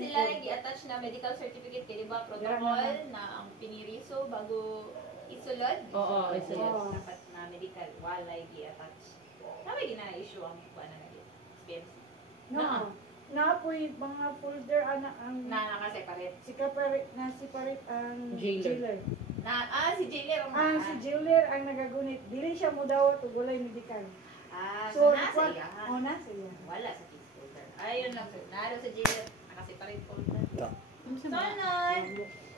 sila lagi attach na medical certificate kay diba protocol na ang piniriso bago isulod. Oo, isulod. Dapat na medical walay gi-attach. Sabi gina-issue ang kuan na dito. SPMC. No. Naapoy mga folder ana ang Naka-separate. separate ang Jailer. Si Jailer si jailer ang nagagunit. Dili siya mo dawat og walay medical. So nasa iya. Nasa iya. Wala sa case folder. Ayun lang sir. Naro sa Jailer naka-separate folder. Sunod.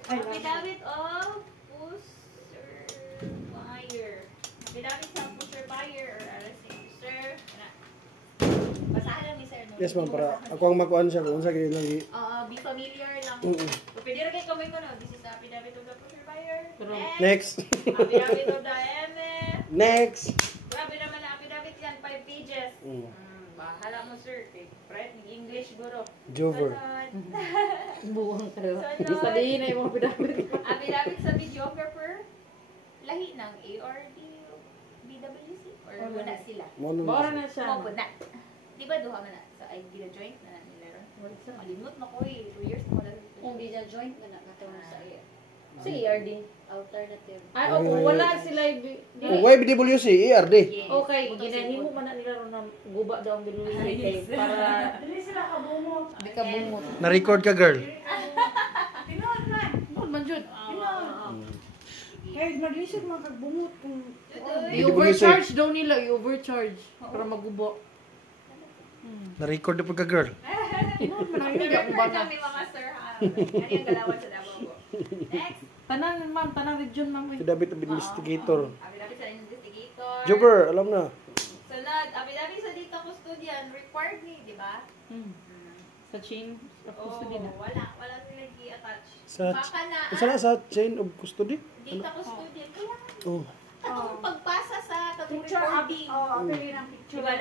Affidavit of pusher buyer. Affidavit sa pusher buyer or RSA. Sir, basahan lang ni sir. Yes ma'am, para ako ang makuan siya kung unsa gyud lang Be familiar lang. Pwede rin kayo kamay ko na. This is the affidavit of the pusher buyer. Next. Affidavit of the MF. Next. Grabe naman na affidavit yan. 5 pages. Bahala mo sir. Fred, English guro. Jover. Buwang kayo. Sunod. Sabihin na yung mga pinapit. Affidavit sa videographer. Lahi ng ARD, BWC, or wala sila. Bora na siya. Mo na. Di ba duha man na sa ID na joint na nila ron? Malimot na ko eh. 2 years mo na. Kung di na joint na nakatulong sa iyo. Sa ERD. Alternative. Ay, wala sila. Why BWC ERD? Okay, ginahimo man na nila ron na guba daw ang biluwi para Dili sila kabungot. di ka bungot. Na-record ka girl. Tinood man. Ano man jud? Kaya mag-research mga kagbungot kung I-overcharge daw nila, i-overcharge para magubo. Na-record na po ka girl. Tinood man ang hindi ako Record bana. kami mga sir ha. Ano yung galawan sa Davao ko? Next. Tanang ma'am, tanang region ma'am. Affidavit of investigator. Affidavit sa investigator. Jover, alam na. Sunod, affidavit sa dita custodian. Required ni, di ba? Sa chain, sa Oo, custody na. wala sila i-attach. Sa Baka na, Unsa na sa chain of custody? dita custodian. Kailangan. Oh. Katong pagpasa sa katong picture recording. apili ng picture. Diba,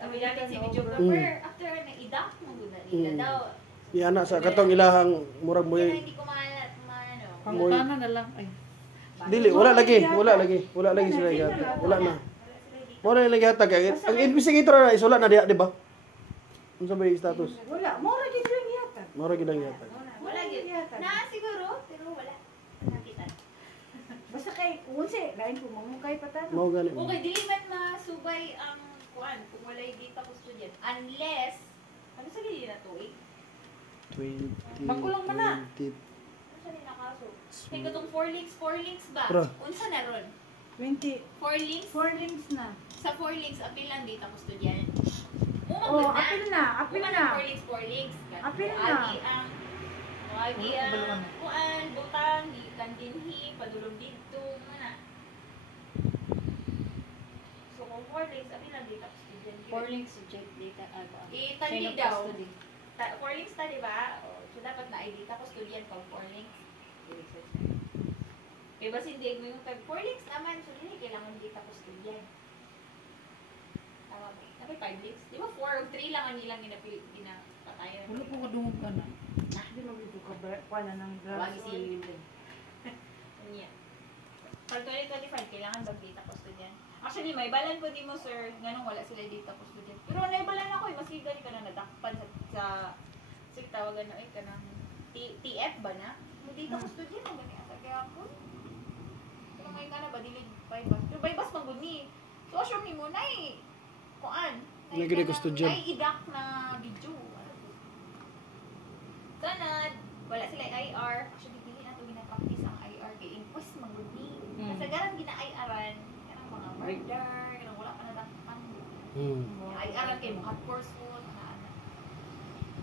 affidavit si videographer. After na i-dock mo doon na nila daw. Iana sa katong ilahang murag mo. Kaya hindi ko maano. Pangutana na lang. Ay. Dili, wala lagi sila gata. Wala na. Mo na lagi hatag. Ang investigator na isula na diha, di ba? Unsa ba yung status? Wala, mora gid lang yata. Mura gid lang yata. Wala yun. Na siguro, pero wala. Nakita. Basta kay unsa lain ko mamukay patan. Mao gani. Okay, dili man masubay ang kuan kung walay data custodian. Unless, ano sa gili na to eh? 20. Magulang man na. 20. Ano sa nila kaso? Kaya katong 4 links ba? Pra. Unsa na ron? 20 4 links? 4 links na. Sa 4 links, apil lang data custodian. Oh, apil na. 4 links, 4 links. Apil na. Agi ang kuan, butang, di kan dinhi, padulong dito, mana. So kung 4 links, apil lang data custodian. 4 links subject data aga. Itali daw. 4 links ta, di ba? So dapat na ID data custodian pag 4 links. Kaya ba hindi mo yung 4 links naman, so hindi kailangan data custodian. Tama ba? Dapat 5 links. Di ba 4 o 3 lang ang nilang ginapatayan? Wala po kadungog ka na. Di mo dito ka kuana ng Wagi drugs. si Yulden. Niya. Pag 2025, kailangan bag data custodian. Actually, may balan po di mo, sir. Ganun wala sila data custodian. Pero naibalan ako eh. Mas gani ka na nadakpan sa sige, tawagan na ka ng TF ba na? May data custodian ang gani ata. Kaya ako. Pero ngayon ka na ba, dilig bypass. Pero bypass pang guni. So, assume ni mo na eh. Kuan? Nagiging custodian. Ay, idak na video. Sanad, wala sila IR. Actually, dili na ito ginapractice ang IR kay inquest mangguni. Kasi garang gina-IR-an, kanang mga murder, kanang wala pa nadakpan. IR-an kay mga course mo, ana-ana.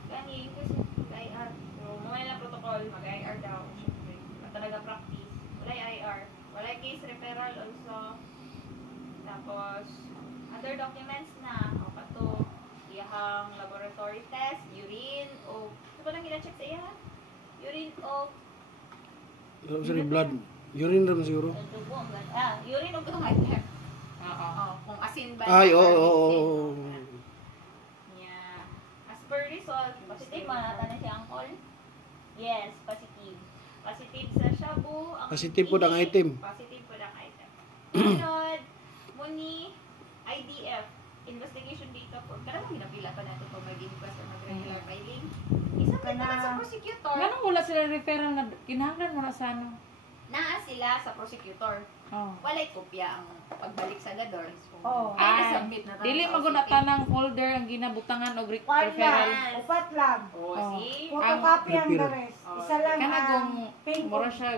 Kani, inquest IR. So, mamaya lang protocol, mag-IR daw. Siyempre, talaga practice. Wala IR. Wala case referral also. Tapos, other documents na. O, pato, iyahang laboratory test, urine, o ano ba lang gina-check sa iya? Urine o Sorry, blood. Urine ram siguro. dugo ang urine o kung item. Oo. Kung asin ba? Ay, oo. Yeah. As per result, positive manata na siya angkol? Yes, positive. Positive sa shabu. Positive po ang item. Positive po ang item. Sunod, muni, IDF, investigation data po. Karang mo ginapila pa natin kung mag-inquest or mag-regular filing. Isubmit naman sa prosecutor. Ganun wala sila referral na kinahanglan mo na sa ano. Naa sila sa prosecutor. Oh. Walay kopya ang pagbalik sa gador. Oo. Nasubmit na Dili magunata ng folder ang ginabutangan og One referral. lang, upat lang. O, Oh. see? Photocopy ang Repeal. the rest. Isa lang Kana ang kung pink. mura siya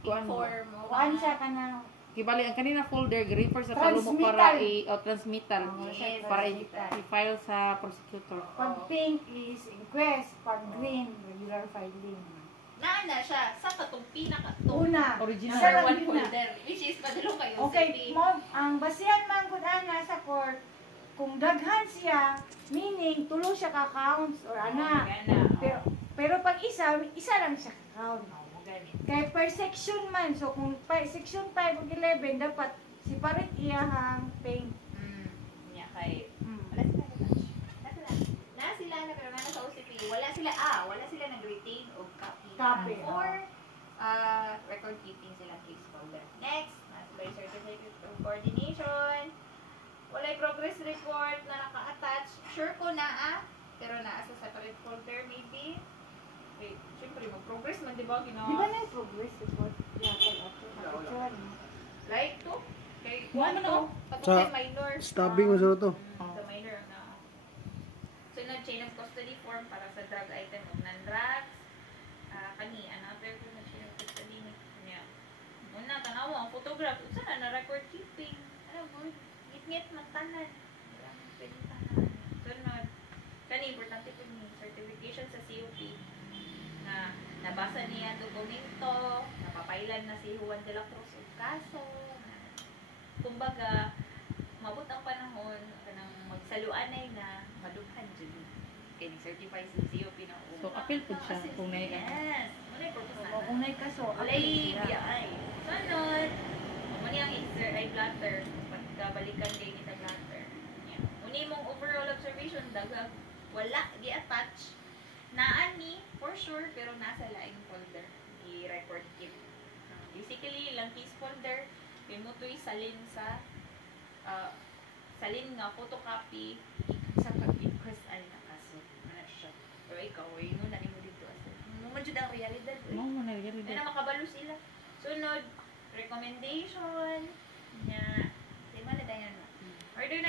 kuan mo. Inform mo. Kuan siya ka na. Kibali ang kanina folder refer sa Transmittal. palumo para transmittal Yes, para transmittal. i-file sa prosecutor. Pag pink is inquest, pag green, regular filing. Naa na siya sa katong pinaka Una. Original. Isa Number lang one yun na. folder. Which is padulong kayo Okay, mo, ang basihan man kung ana sa court, kung daghan siya, meaning tulo siya ka-counts or ana. Pero pag isa lang siya ka-count. Kaya per section man, so kung section 5 ug 11, dapat separate iyahang pink. Nya kay wala sila na sila na pero na sa OCP wala sila nag-retain og copy. Copy, Or record keeping sila case folder. Next, nasa by certificate of coordination. Walay progress report na naka-attach. Sure ko pero naa sa separate folder maybe. Wait, syempre mag-progress man di ba ginawa? Di ba na yung progress report? Picture. Like to? Kay Mo one man to? ako. Patong Sa kay minor. Stabbing mo sa to. Sa minor na. Sunod, chain of custody form para sa drug item o non-drugs. Kani, another ko na chain of custody niya. Una, tanawa, ang photograph. Sana na record keeping. Ano mo, ngit-ngit, magtanan. Pwede tanan. Sunod, kani, importante po ni certification sa COP na nabasa niya dokumento, napapailan na si Juan de la Cruz o kaso. Kumbaga, mabot ang panahon kanang magsaluanay na madughan jud kay ni-certify sa COP na So, appeal po siya kung may yes. Walay purpose na. Kung may kaso, Walay BI. Sunod, muna ang exer ay blatter. Pagkabalikan kay kita blatter. Yeah. Uni mong overall observation, dagag wala di-attach. Naan ni, for sure, pero nasa laing folder. I-record keep. Basically, lang case folder, may mo to'y salin sa salin nga photocopy sa pag-inquest ay nakaso. Ano siya. Pero ikaw, yun na mo dito. Mo jud ang realidad. Mo man na gali. Kaya na makabalo sila. Sunod, recommendation. Nya, di man na dayan na. Order na